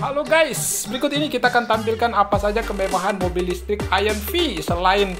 Halo guys, berikut ini kita akan tampilkan apa saja kemewahan mobil listrik Ion V. Selain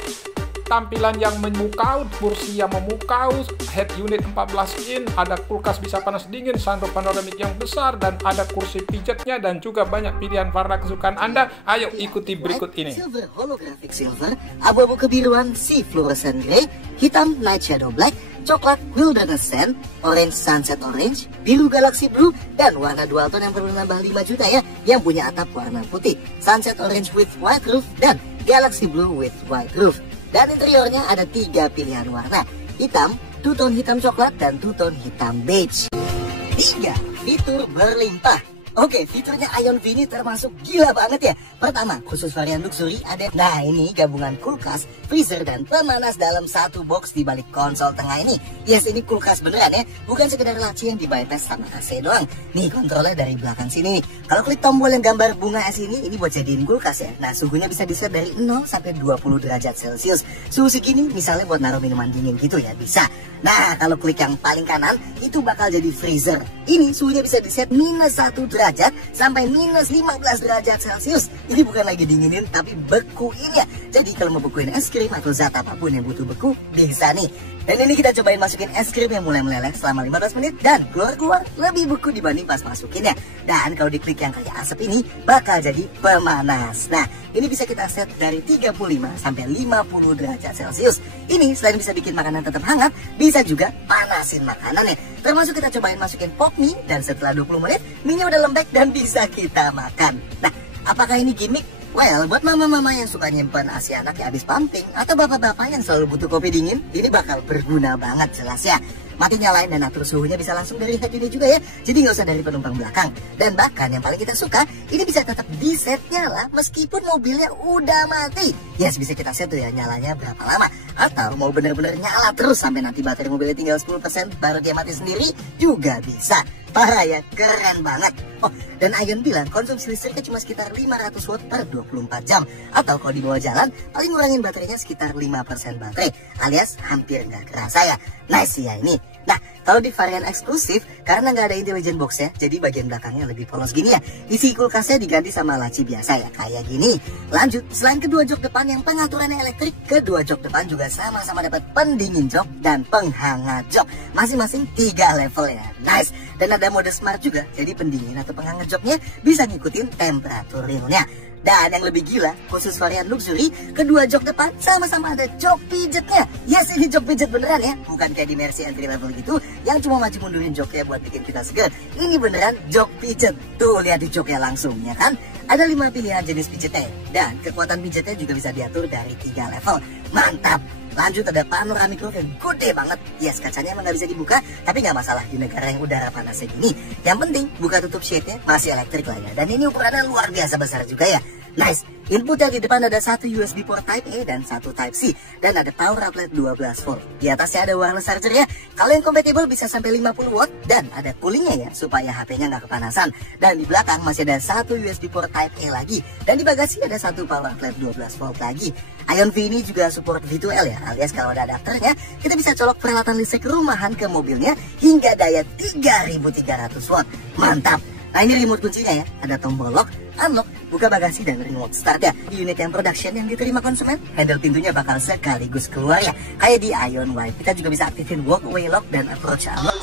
tampilan yang memukau, kursi yang memukau, head unit 14 in, ada kulkas bisa panas dingin, sunroof panoramik yang besar, dan ada kursi pijatnya, dan juga banyak pilihan warna kesukaan Anda. Ayo ikuti berikut ini. Silver holographic silver, abu-abu kebiruan sea fluorescent gray, hitam night shadow black, coklat wilderness sand, orange sunset orange, biru galaxy blue, dan warna dual tone yang perlu nambah 5 juta ya, yang punya atap warna putih, sunset orange with white roof, dan galaxy blue with white roof. Dan interiornya ada 3 pilihan warna, hitam, two-tone hitam coklat, dan two-tone hitam beige. 3. Fitur berlimpah. Oke, fiturnya Ion V ini termasuk gila banget ya. Pertama, khusus varian luxury ada. Nah, ini gabungan kulkas, freezer, dan pemanas dalam satu box di balik konsol tengah ini. Yes, ini kulkas beneran ya, bukan sekedar laci yang dibypass sama AC doang. Nih, kontrolnya dari belakang sini nih. Kalau klik tombol yang gambar bunga es ini buat jadiin kulkas ya. Nah, suhunya bisa di-set dari 0 sampai 20 derajat Celcius. Suhu segini misalnya buat naruh minuman dingin gitu ya, bisa. Nah, kalau klik yang paling kanan, itu bakal jadi freezer. Ini suhunya bisa di-set -1 derajat sampai -15 derajat Celcius. Ini bukan lagi dinginin, tapi bekuin ya. Jadi kalau mau bekuin es krim atau zat apapun yang butuh beku, bisa nih. Dan ini kita cobain masukin es krim yang mulai meleleh selama 15 menit dan keluar lebih beku dibanding pas masukin ya. Dan kalau diklik yang kayak asap ini, bakal jadi pemanas. Nah, ini bisa kita set dari 35 sampai 50 derajat Celcius. Ini selain bisa bikin makanan tetap hangat, bisa juga panasin makanan ya. Termasuk kita cobain masukin pop mie, dan setelah 20 menit, mie-nya udah lembek dan bisa kita makan. Nah, apakah ini gimmick? Well, buat mama-mama yang suka nyimpen ASI anak yang habis pumping, atau bapak-bapak yang selalu butuh kopi dingin, ini bakal berguna banget jelas ya. Mati nyalain dan atur suhunya bisa langsung dari head unit juga ya, jadi nggak usah dari penumpang belakang. Dan bahkan yang paling kita suka, ini bisa tetap di set nyala meskipun mobilnya udah mati. Yes, bisa kita set tuh ya nyalanya berapa lama. Atau mau bener-bener nyala terus sampai nanti baterai mobilnya tinggal 10% baru dia mati sendiri, juga bisa. Parah ya, keren banget. Oh, dan Ion bilang konsumsi listriknya cuma sekitar 500 watt per 24 jam. Atau kalau dibawa jalan, paling ngurangin baterainya sekitar 5% baterai, alias hampir nggak kerasa ya. Nice ya ini. Nah, kalau di varian eksklusif, karena nggak ada intelligent box ya, jadi bagian belakangnya lebih polos gini ya. Isi kulkasnya diganti sama laci biasa ya, kayak gini. Lanjut, selain kedua jok depan yang pengaturannya elektrik, kedua jok depan juga sama-sama dapat pendingin jok dan penghangat jok. Masing-masing 3 level ya, nice. Dan ada mode smart juga, jadi pendingin atau penghangat joknya bisa ngikutin temperatur realnya. Dan yang lebih gila, khusus varian luxury, kedua jok depan sama-sama ada jok pijetnya. Yes, ini jok pijet beneran ya, bukan kayak di Mercy entry level gitu, yang cuma maju mundurin joknya buat bikin kita seger. Ini beneran jok pijet. Tuh, lihat di joknya langsung ya kan. Ada 5 pilihan jenis pijetnya, dan kekuatan pijetnya juga bisa diatur dari 3 level. Mantap. Lanjut, ada panoramic roof yang gede banget. Yes, kacanya emang nggak bisa dibuka, tapi nggak masalah di negara yang udara panasnya gini. Yang penting buka tutup shade-nya masih elektrik lah ya. Dan ini ukurannya luar biasa besar juga ya. Nice. Inputnya di depan ada 1 USB port Type A dan 1 Type C. Dan ada power outlet 12 volt. Di atasnya ada wireless charger ya. Kalau yang compatible bisa sampai 50 watt. Dan ada coolingnya ya, supaya HP-nya nggak kepanasan. Dan di belakang masih ada 1 USB port Type A lagi. Dan di bagasi ada 1 power outlet 12 volt lagi. Ion V ini juga support V2L ya, alias kalau ada adapternya, kita bisa colok peralatan listrik rumahan ke mobilnya hingga daya 3300 watt. Mantap. Nah, ini remote kuncinya ya, ada tombol lock, unlock, buka bagasi, dan remote start ya. Di unit yang production yang diterima konsumen, handle pintunya bakal sekaligus keluar ya, kayak di Ion Y. Kita juga bisa aktifin walkway lock dan approach unlock.